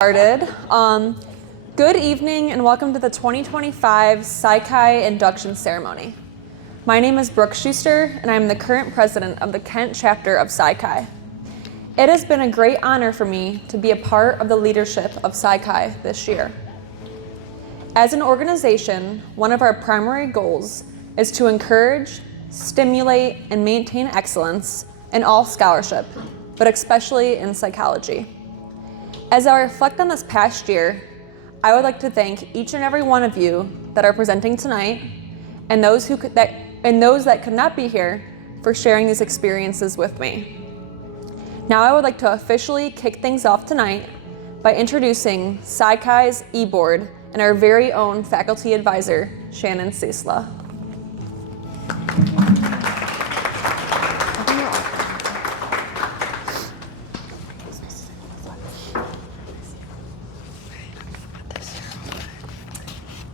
Started. Good evening and welcome to the 2025 Psi-Chi Induction Ceremony. My name is Brooke Schuster and I am the current president of the Kent chapter of Psi-Chi. It has been a great honor for me to be a part of the leadership of Psi-Chi this year. As an organization, one of our primary goals is to encourage, stimulate, and maintain excellence in all scholarship, but especially in psychology. As I reflect on this past year, I would like to thank each and every one of you that are presenting tonight and those that could not be here for sharing these experiences with me. Now I would like to officially kick things off tonight by introducing Psi-Chi's e-board and our very own faculty advisor, Shannon Ciesla.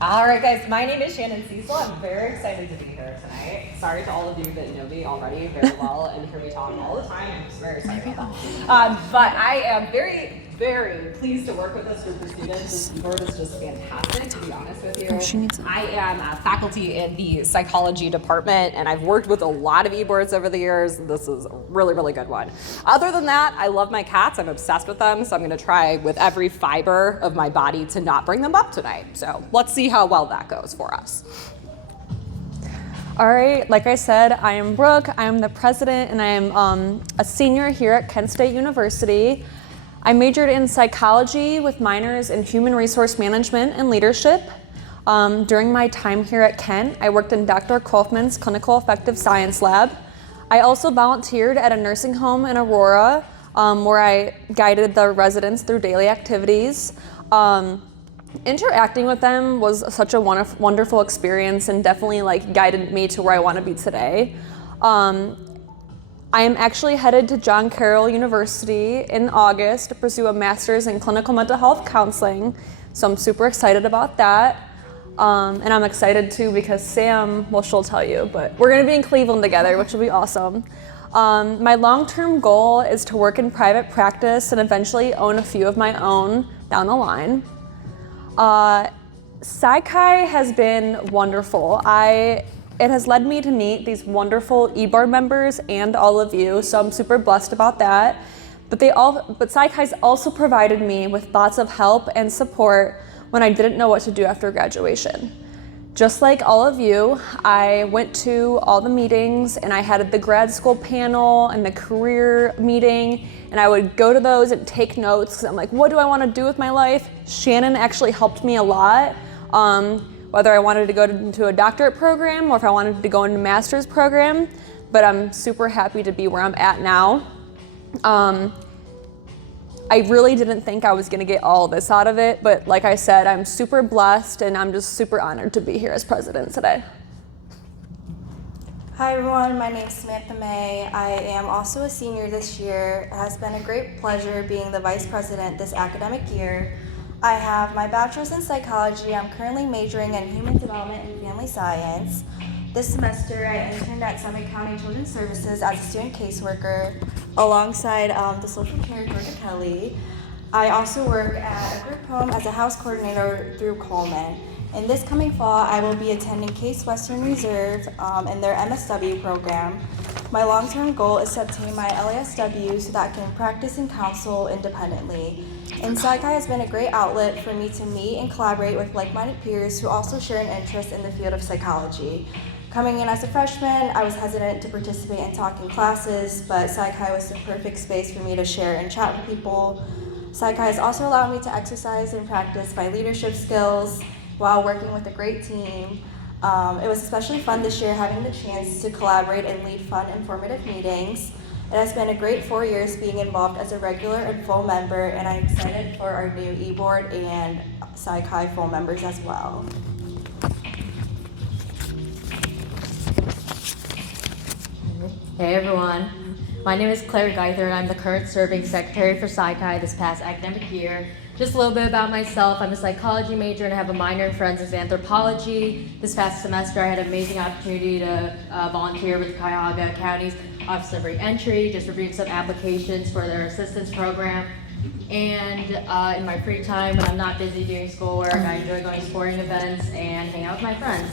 All right, guys, my name is Shannon Ciesla. I'm very excited to be here tonight. Sorry to all of you that know me already very well and hear me talk all the time. I'm just very sorry about that. But I am very, very pleased to work with this group of students. This board is just fantastic, to be honest with you. I am a faculty in the psychology department, and I've worked with a lot of e-boards over the years. This is a really, really good one. Other than that, I love my cats. I'm obsessed with them, so I'm going to try with every fiber of my body to not bring them up tonight. So let's see how well that goes for us. All right, like I said, I am Brooke. I am the president, and I am a senior here at Kent State University. I majored in psychology with minors in human resource management and leadership. During my time here at Kent, I worked in Dr. Kaufman's Clinical Effective Science Lab. I also volunteered at a nursing home in Aurora, where I guided the residents through daily activities. Interacting with them was such a wonderful experience and definitely guided me to where I want to be today. I am actually headed to John Carroll University in August to pursue a master's in clinical mental health counseling, so I'm super excited about that. And I'm excited too because Sam, well, she'll tell you, but we're gonna be in Cleveland together, which will be awesome. My long-term goal is to work in private practice and eventually own a few of my own down the line. Psi-Chi has been wonderful. It has led me to meet these wonderful e-board members and all of you, so I'm super blessed about that. But Psi-Chi's also provided me with lots of help and support when I didn't know what to do after graduation. Just like all of you, I went to all the meetings and I had the grad school panel and the career meeting, and I would go to those and take notes because I'm like, what do I want to do with my life? Shannon actually helped me a lot. Whether I wanted to go into a doctorate program or if I wanted to go into a master's program, but I'm super happy to be where I'm at now. I really didn't think I was gonna get all this out of it, but like I said, I'm super blessed and I'm just super honored to be here as president today. Hi everyone, my name is Samantha May. I am also a senior this year. It has been a great pleasure being the vice president this academic year. I have my bachelor's in psychology. I'm currently majoring in human development and family science. This semester, I interned at Summit County Children's Services as a student caseworker alongside the social care Georgia Kelly. I also work at a group home as a house coordinator through Coleman. In this coming fall, I will be attending Case Western Reserve in their MSW program. My long-term goal is to obtain my LASW so that I can practice and counsel independently. And Psi-Chi has been a great outlet for me to meet and collaborate with like-minded peers who also share an interest in the field of psychology. Coming in as a freshman, I was hesitant to participate in talking classes, but Psi-Chi was the perfect space for me to share and chat with people. Psi-Chi has also allowed me to exercise and practice my leadership skills while working with a great team. It was especially fun this year having the chance to collaborate and lead fun, informative meetings. It has been a great 4 years being involved as a regular and full member, and I'm excited for our new e-board and Psi-Chi full members as well. Hey everyone, my name is Claire Geither and I'm the current serving secretary for Psi-Chi this past academic year. Just a little bit about myself. I'm a psychology major and I have a minor in forensics and anthropology. This past semester I had an amazing opportunity to volunteer with Cuyahoga County's Office of Reentry, just reviewing some applications for their assistance program. And in my free time, when I'm not busy doing schoolwork, I enjoy going to sporting events and hang out with my friends.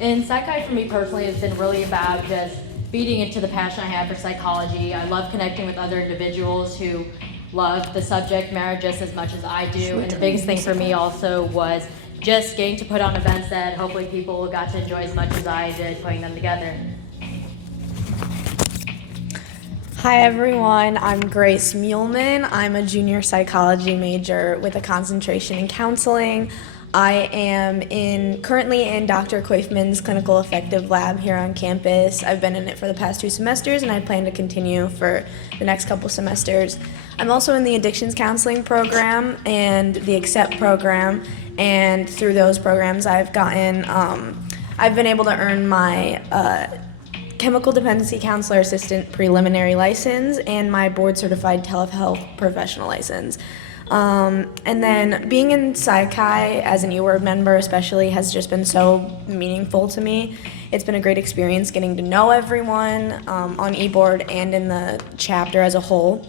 And Psychi for me personally has been really about just feeding into the passion I have for psychology. I love connecting with other individuals who love the subject matter just as much as I do. And the biggest thing for me also was just getting to put on events that hopefully people got to enjoy as much as I did putting them together. Hi everyone, I'm Grace Muehlman. I'm a junior psychology major with a concentration in counseling. I am currently in Dr. Koifman's clinical effective lab here on campus. I've been in it for the past 2 semesters and I plan to continue for the next couple semesters. I'm also in the addictions counseling program and the accept program, and through those programs I've been able to earn my chemical dependency counselor assistant preliminary license and my board certified telehealth professional license. And then being in Psychi as an eWord member especially has just been so meaningful to me. It's been a great experience getting to know everyone on eBoard and in the chapter as a whole.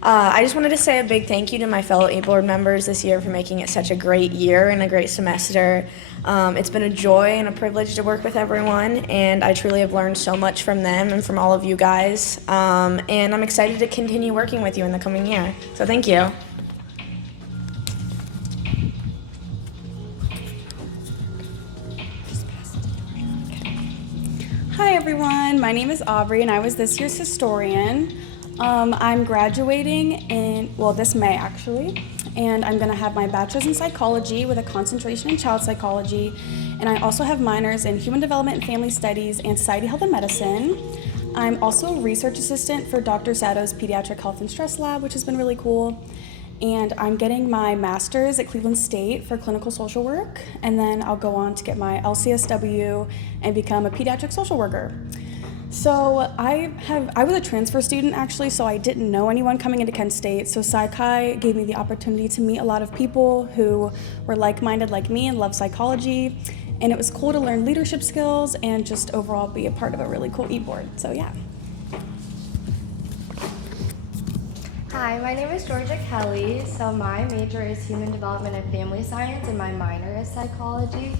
I just wanted to say a big thank you to my fellow eBoard members this year for making it such a great year and a great semester. It's been a joy and a privilege to work with everyone, and I truly have learned so much from them and from all of you guys. And I'm excited to continue working with you in the coming year. So thank you. Hi everyone, my name is Aubrey and I was this year's historian. I'm graduating this May actually, and I'm going to have my bachelor's in psychology with a concentration in child psychology, and I also have minors in human development and family studies and society health and medicine. I'm also a research assistant for Dr. Sato's pediatric health and stress lab, which has been really cool. And I'm getting my master's at Cleveland State for clinical social work, and then I'll go on to get my LCSW and become a pediatric social worker. So I was a transfer student actually, so I didn't know anyone coming into Kent State. So Psychi gave me the opportunity to meet a lot of people who were like-minded like me and love psychology. And it was cool to learn leadership skills and just overall be a part of a really cool eBoard. So yeah. Hi, my name is Georgia Kelly. So my major is human development and family science and my minor is psychology.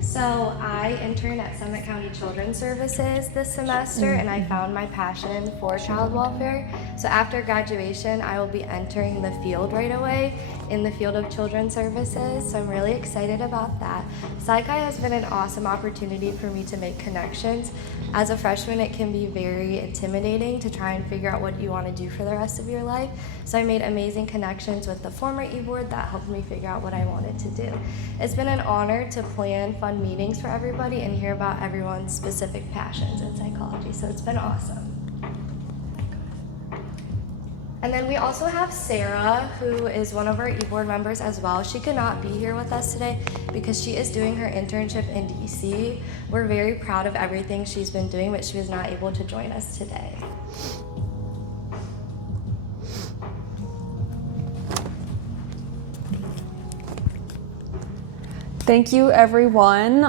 So I interned at Summit County Children's Services this semester and I found my passion for child welfare. So after graduation, I will be entering the field right away in the field of children's services. So I'm really excited about that. Psychi has been an awesome opportunity for me to make connections. As a freshman, it can be very intimidating to try and figure out what you want to do for the rest of your life. So I made amazing connections with the former eBoard that helped me figure out what I wanted to do. It's been an honor to plan fun meetings for everybody and hear about everyone's specific passions in psychology. So it's been awesome. And then we also have Sarah, who is one of our eBoard members as well. She could not be here with us today because she is doing her internship in DC. We're very proud of everything she's been doing, but she was not able to join us today. Thank you, everyone.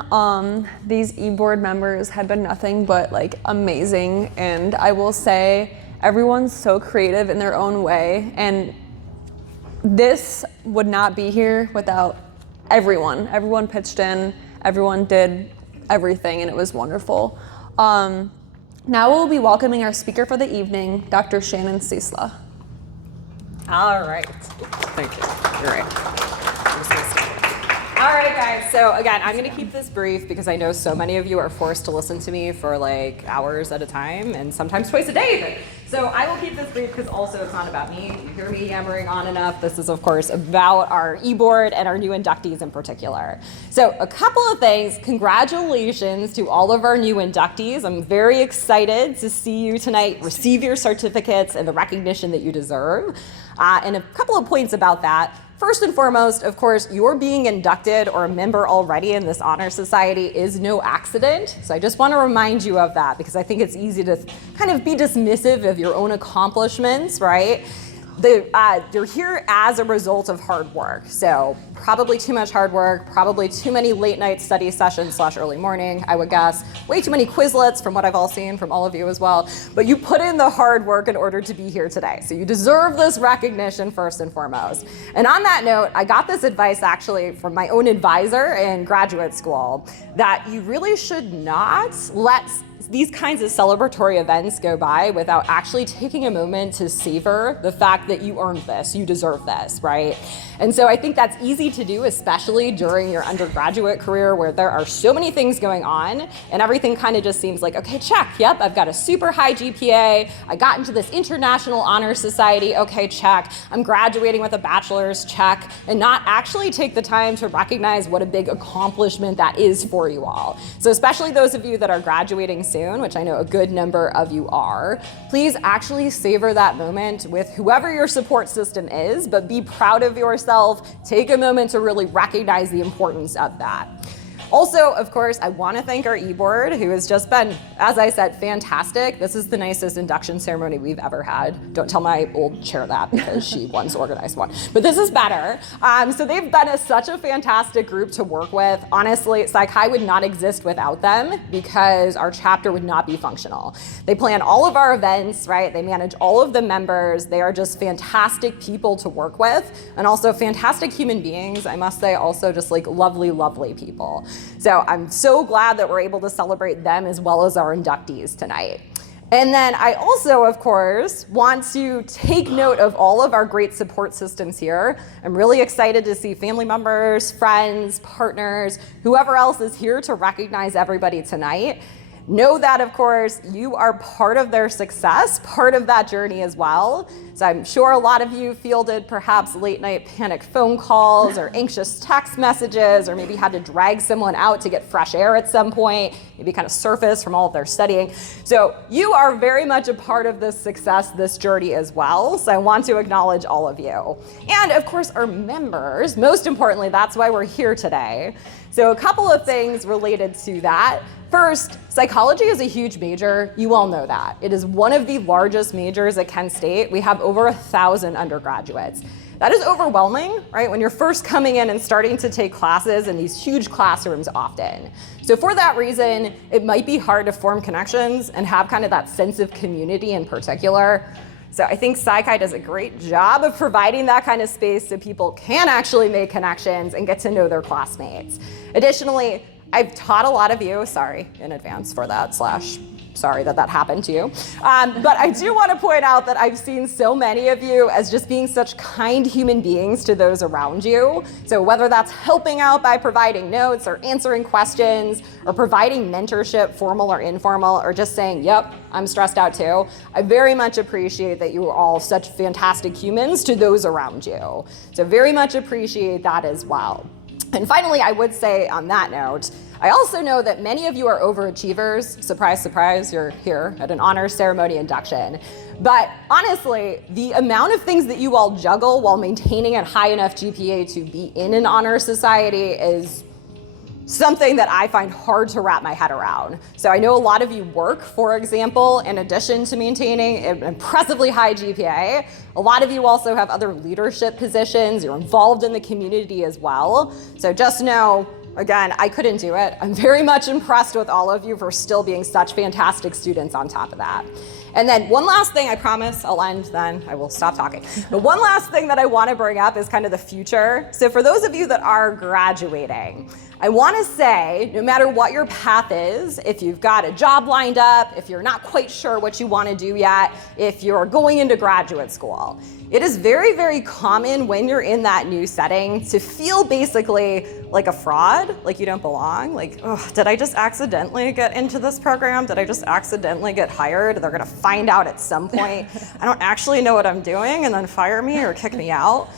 These eBoard members had been nothing but amazing, and I will say everyone's so creative in their own way, and this would not be here without everyone. Everyone pitched in, everyone did everything, and it was wonderful. Now we'll be welcoming our speaker for the evening, Dr. Shannon Ciesla. All right. Thank you. You're right. All right, guys. So again, I'm going to keep this brief because I know so many of you are forced to listen to me for hours at a time and sometimes twice a day even. So I will keep this brief because also it's not about me. You hear me yammering on enough. This is, of course, about our eBoard and our new inductees in particular. So a couple of things. Congratulations to all of our new inductees. I'm very excited to see you tonight receive your certificates and the recognition that you deserve. And a couple of points about that. First and foremost, of course, your being inducted or a member already in this honor society is no accident. So I just want to remind you of that because I think it's easy to kind of be dismissive of your own accomplishments, right? you're here as a result of hard work. So probably too much hard work, probably too many late night study sessions / early morning, I would guess. Way too many Quizlets from what I've all seen from all of you as well. But you put in the hard work in order to be here today. So you deserve this recognition first and foremost. And on that note, I got this advice actually from my own advisor in graduate school that you really should not let these kinds of celebratory events go by without actually taking a moment to savor the fact that you earned this, you deserve this, right? And so I think that's easy to do, especially during your undergraduate career where there are so many things going on and everything kind of just seems like, okay, check, yep, I've got a super high GPA, I got into this international honor society, okay, check, I'm graduating with a bachelor's, check, and not actually take the time to recognize what a big accomplishment that is for you all. So especially those of you that are graduating soon, which I know a good number of you are, please actually savor that moment with whoever your support system is, but be proud of yourself. Take a moment to really recognize the importance of that. Also, of course, I want to thank our e-board, who has just been, as I said, fantastic. This is the nicest induction ceremony we've ever had. Don't tell my old chair that because she once organized one. But this is better. So they've been such a fantastic group to work with. Honestly, Psi Chi would not exist without them because our chapter would not be functional. They plan all of our events, right? They manage all of the members. They are just fantastic people to work with and also fantastic human beings. I must say also just like lovely, lovely people. So I'm so glad that we're able to celebrate them as well as our inductees tonight. And then I also, of course, want to take note of all of our great support systems here. I'm really excited to see family members, friends, partners, whoever else is here to recognize everybody tonight. Know that, of course, you are part of their success, part of that journey as well. So I'm sure a lot of you fielded perhaps late night panic phone calls or anxious text messages, or maybe had to drag someone out to get fresh air at some point, maybe kind of surface from all of their studying. So you are very much a part of this success, this journey as well. So I want to acknowledge all of you. And of course, our members, most importantly, that's why we're here today. So a couple of things related to that. First, psychology is a huge major. You all know that. It is one of the largest majors at Kent State. We have over 1,000 undergraduates. That is overwhelming, right? When you're first coming in and starting to take classes in these huge classrooms often. So for that reason, it might be hard to form connections and have kind of that sense of community in particular. So I think Psi Chi does a great job of providing that kind of space so people can actually make connections and get to know their classmates. Additionally, I've taught a lot of you, sorry in advance for that, sorry that that happened to you. But I do want to point out that I've seen so many of you as just being such kind human beings to those around you. So whether that's helping out by providing notes or answering questions or providing mentorship, formal or informal, or just saying, yep, I'm stressed out too, I very much appreciate that you are all such fantastic humans to those around you. So very much appreciate that as well. And finally, I would say on that note, I also know that many of you are overachievers. Surprise, surprise, you're here at an honors ceremony induction. But honestly, the amount of things that you all juggle while maintaining a high enough GPA to be in an honor society is something that I find hard to wrap my head around. So I know a lot of you work, for example, in addition to maintaining an impressively high GPA. A lot of you also have other leadership positions. You're involved in the community as well. So just know, again, I couldn't do it. I'm very much impressed with all of you for still being such fantastic students on top of that. And then one last thing, I promise I'll end, then I will stop talking. But one last thing that I want to bring up is kind of the future. So for those of you that are graduating, I want to say, no matter what your path is, if you've got a job lined up, if you're not quite sure what you want to do yet, if you're going into graduate school, it is very, very common when you're in that new setting to feel basically like a fraud, like you don't belong, like, oh, did I just accidentally get into this program? Did I just accidentally get hired? They're gonna find out at some point. I don't actually know what I'm doing and then fire me or kick me out.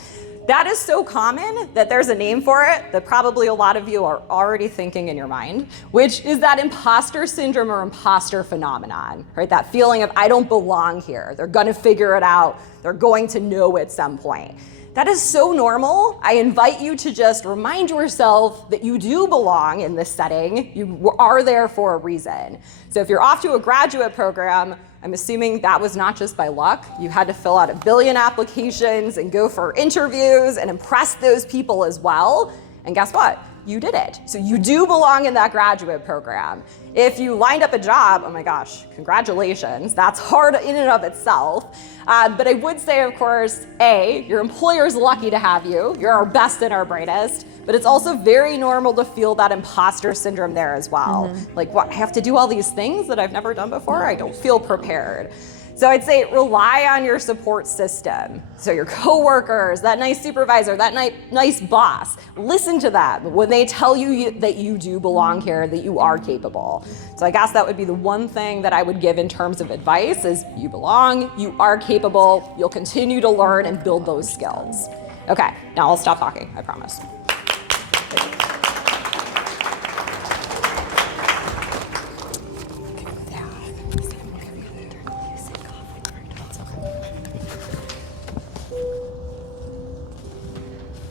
That is so common that there's a name for it that probably a lot of you are already thinking in your mind, which is that imposter syndrome or imposter phenomenon, right? That feeling of I don't belong here. They're gonna figure it out. They're going to know at some point. That is so normal. I invite you to just remind yourself that you do belong in this setting. You are there for a reason. So if you're off to a graduate program, I'm assuming that was not just by luck. You had to fill out 1 billion applications and go for interviews and impress those people as well. And guess what? You did it. So you do belong in that graduate program. If you lined up a job, oh my gosh, congratulations. That's hard in and of itself. But I would say, of course, A, your employer's lucky to have you. You're our best and our brightest. But it's also very normal to feel that imposter syndrome there as well. Like, what, I have to do all these things that I've never done before? I don't feel prepared. So I'd say rely on your support system. So your coworkers, that nice supervisor, that nice boss, listen to them when they tell you that you do belong here, that you are capable. So I guess that would be the one thing that I would give in terms of advice is you belong, you are capable, you'll continue to learn and build those skills. Okay, now I'll stop talking, I promise.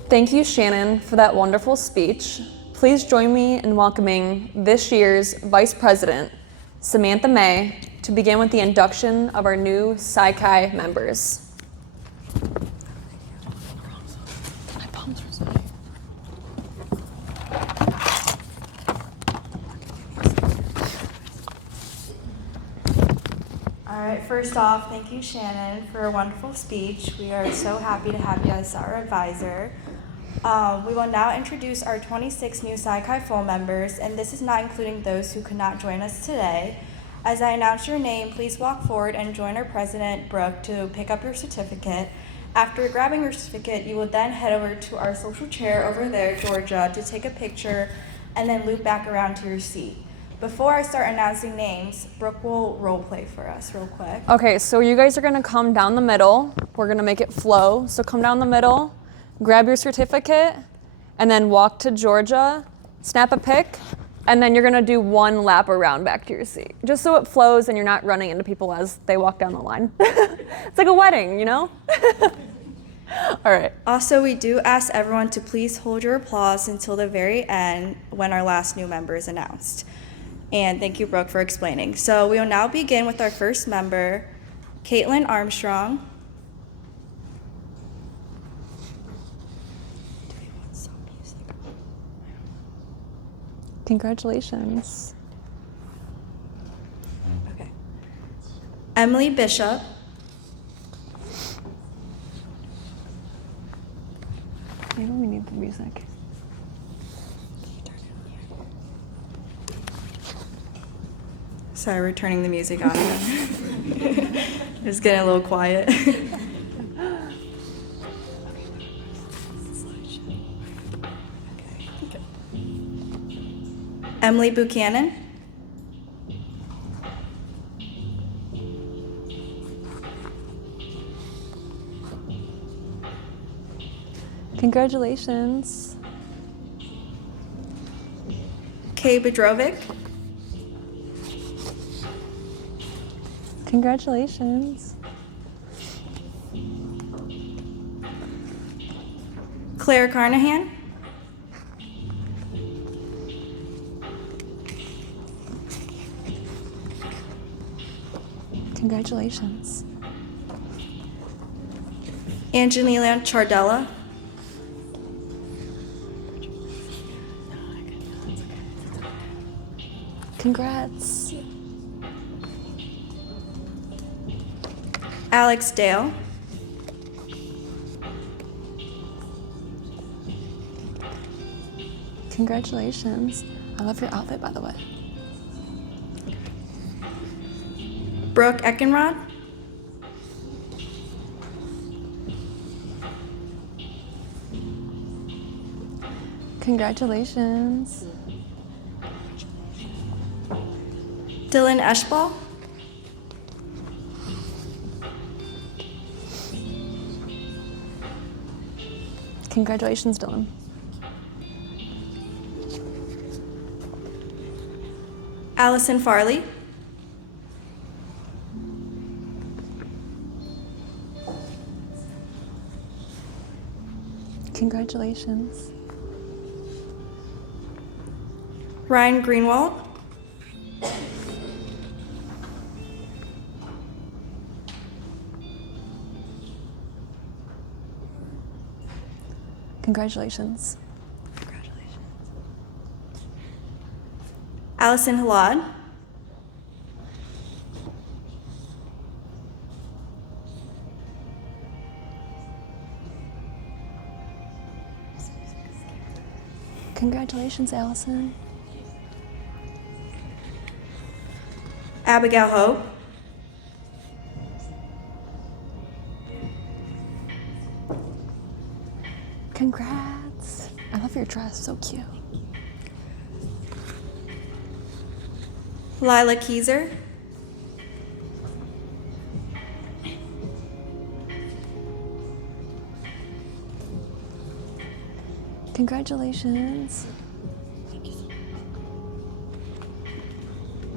Thank you, Shannon, for that wonderful speech. Please join me in welcoming this year's Vice President, Samantha May, to begin with the induction of our new Psi Chi members. All right, first off, thank you, Shannon, for a wonderful speech. We are so happy to have you as our advisor. We will now introduce our 26 new Psi Chi full members, and this is not including those who could not join us today. As I announce your name, please walk forward and join our president, Brooke, to pick up your certificate. After grabbing your certificate, you will then head over to our social chair over there, Georgia, to take a picture and then loop back around to your seat. Before I start announcing names, Brooke will role play for us real quick. Okay, so you guys are gonna come down the middle. We're gonna make it flow. So come down the middle, grab your certificate, and then walk to Georgia, snap a pic, and then you're gonna do one lap around back to your seat. Just so it flows and you're not running into people as they walk down the line. It's like a wedding, you know? All right. Also, we do ask everyone to please hold your applause until the very end when our last new member is announced. And thank you, Brooke, for explaining. So we will now begin with our first member, Caitlin Armstrong. Congratulations. Okay. Emily Bishop. Maybe we need the music. Sorry, we're turning the music on again. It's getting a little quiet. Emily Buchanan. Congratulations. Kay Bedrovic. Congratulations. Claire Carnahan. Congratulations. Angelina Chardella. Congrats. Alex Dale. Congratulations. I love your outfit, by the way. Brooke Eckenrod. Congratulations. Dylan Eschball. Congratulations, Dylan. Allison Farley. Congratulations. Ryan Greenwald. Congratulations. Allison Halad. Congratulations, Allison. Abigail Hope. Congrats. I love your dress, so cute. Lila Keyser. Congratulations.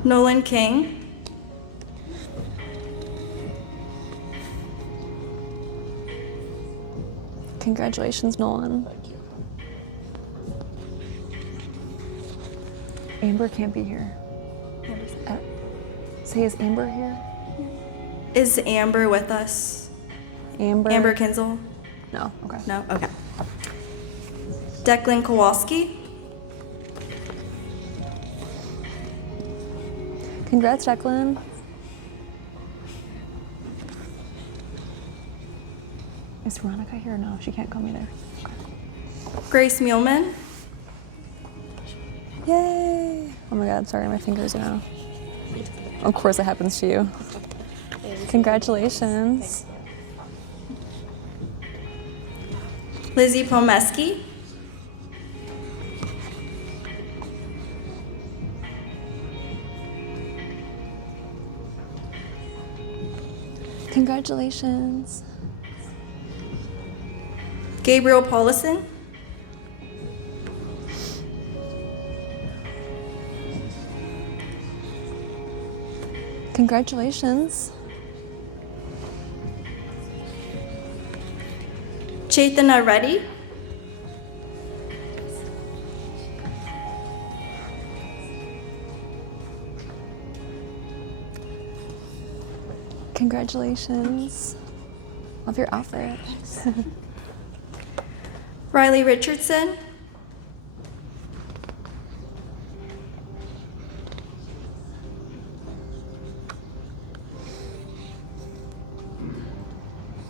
Nolan King. Congratulations, Nolan. Amber can't be here. Say, is Amber here? Is Amber with us? Amber? Amber Kinzel? No, okay. No? Okay. Declan Kowalski. Congrats, Declan. Is Veronica here? No, she can't come either. Grace Muehlman. Yay! Oh my god, sorry, my fingers now. Of course it happens to you. Congratulations. Lizzie Pomeski. Congratulations. Gabriel Paulison. Congratulations. Chaitanya Reddy. Congratulations. Love your outfit. Riley Richardson.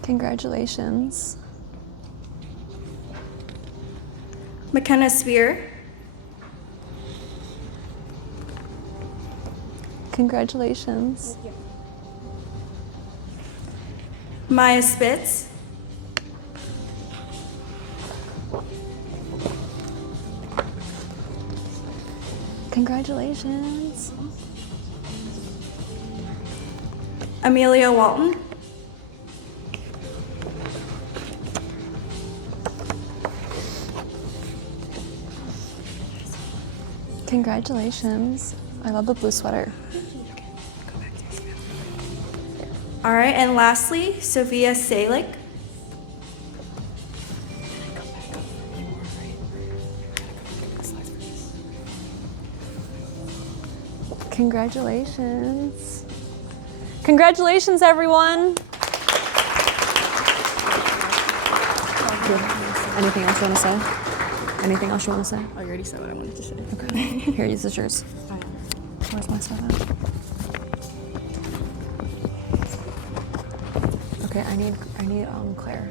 Congratulations. McKenna Spear. Congratulations. Maya Spitz. Congratulations. Amelia Walton. Congratulations. I love the blue sweater. All right, and lastly, Sophia Salik. Congratulations. Congratulations, everyone. Anything else you want to say? Anything else you want to say? I already said what I wanted to say. Okay. Here, use this yours. Where's my stuff at? Okay, I need Claire.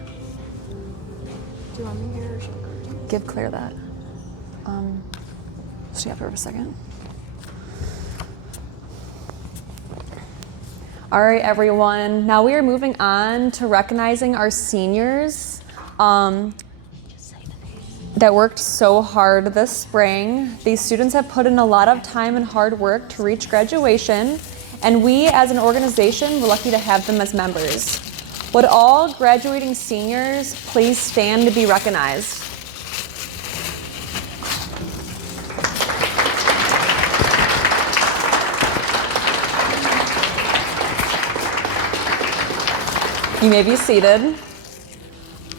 Do you want me here or should I go? Give Claire that. Stay up here for a second. All right, everyone. Now we are moving on to recognizing our seniors that worked so hard this spring. These students have put in a lot of time and hard work to reach graduation, and we as an organization were lucky to have them as members. Would all graduating seniors please stand to be recognized? You may be seated.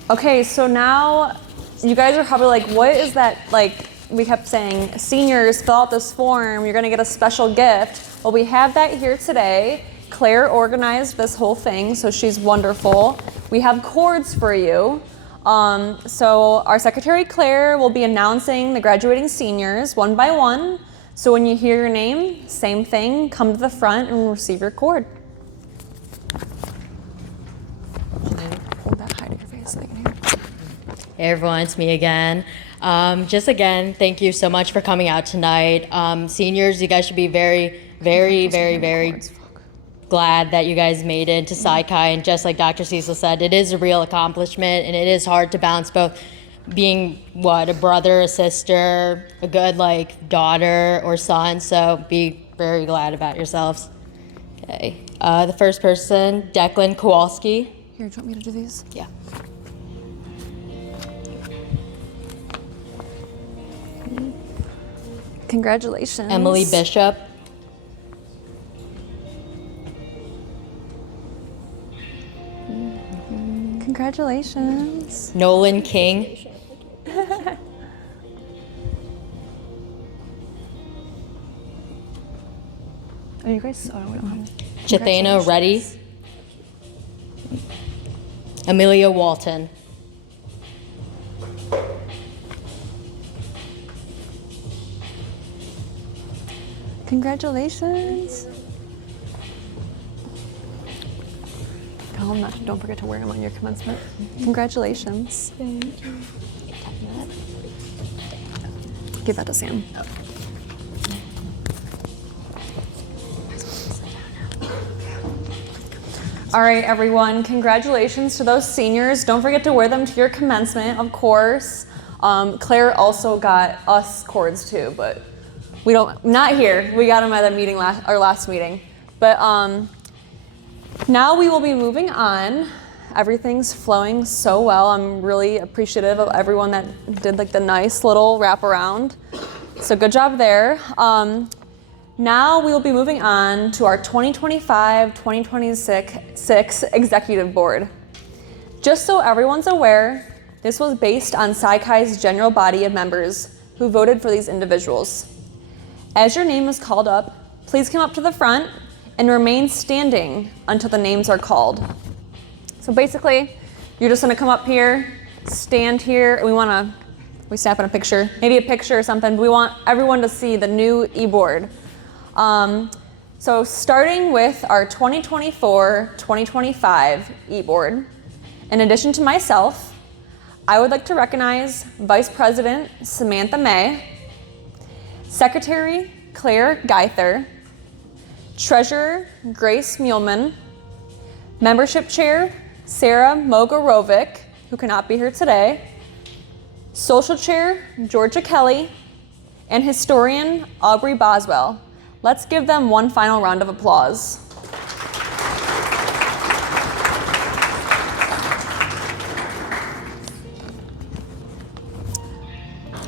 Okay, so now you guys are probably like, what is that? Like, we kept saying, seniors, fill out this form, you're gonna get a special gift. Well, we have that here today. Claire organized this whole thing, so she's wonderful. We have cords for you. So our secretary, Claire, will be announcing the graduating seniors one by one. So when you hear your name, same thing, come to the front and receive your cord. Hold that high to your face so they can hear. Hey everyone, it's me again. Just again, thank you so much for coming out tonight. Seniors, you guys should be very glad that you guys made it to Psi Chi. And just like Dr. Cecil said, it is a real accomplishment, and it is hard to balance both being a brother, a sister, a good daughter or son. So be very glad about yourselves. Okay. The first person, Declan Kowalski. Here, do you want me to do these? Yeah. Congratulations. Emily Bishop. Congratulations. Nolan King. Are you guys? Oh, we don't have. Chathena Reddy. Amelia Walton. Congratulations. Tell them not. Don't forget to wear them on your commencement. Congratulations. Thank you. Give that to Sam. All right, everyone. Congratulations to those seniors. Don't forget to wear them to your commencement, of course. Claire also got us cords too, but we don't. Not here. We got them at a meeting our last meeting. But now we will be moving on. Everything's flowing so well. I'm really appreciative of everyone that did the nice little wraparound. So good job there. Now we will be moving on to our 2025-2026 Executive Board. Just so everyone's aware, this was based on Psi Chi's general body of members who voted for these individuals. As your name is called up, please come up to the front and remain standing until the names are called. So basically, you're just gonna come up here, stand here, and we snap in a picture, maybe a picture or something, but we want everyone to see the new e-board. So starting with our 2024-2025 e-board, in addition to myself, I would like to recognize Vice President Samantha May, Secretary Claire Geither, Treasurer Grace Muehlman, Membership Chair Sarah Mogorovic, who cannot be here today, Social Chair Georgia Kelly, and Historian Aubrey Boswell. Let's give them one final round of applause.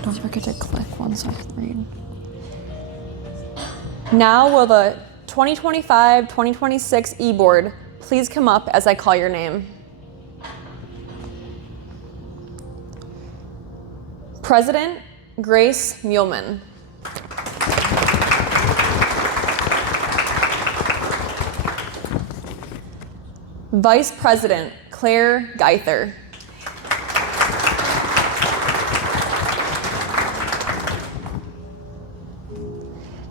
Don't forget to click one so I can read. Now will the 2025-2026 e-board please come up as I call your name. President Grace Muehlman. Vice President Claire Geither.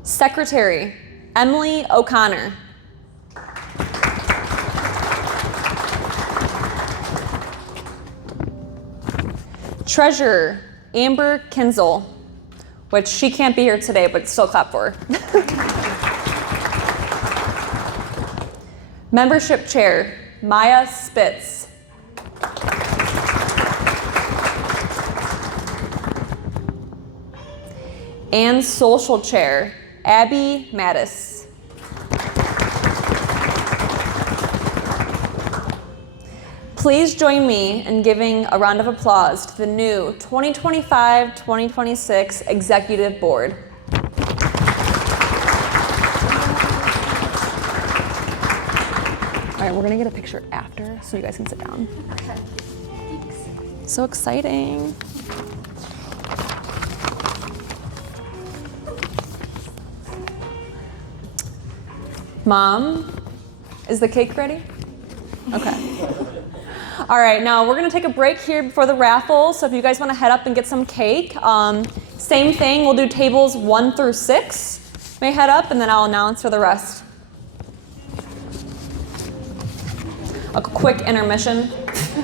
Secretary Emily O'Connor. Treasurer Amber Kinzel, which she can't be here today, but still clap for her. Membership Chair Maya Spitz. And Social Chair Abby Mattis. Please join me in giving a round of applause to the new 2025-2026 Executive Board. All right, we're gonna get a picture after so you guys can sit down. Okay. Thanks. So exciting. Mom, is the cake ready? Okay. All right, now we're gonna take a break here before the raffle, so if you guys wanna head up and get some cake, same thing, we'll do tables 1 through 6. May head up and then I'll announce for the rest. A quick intermission.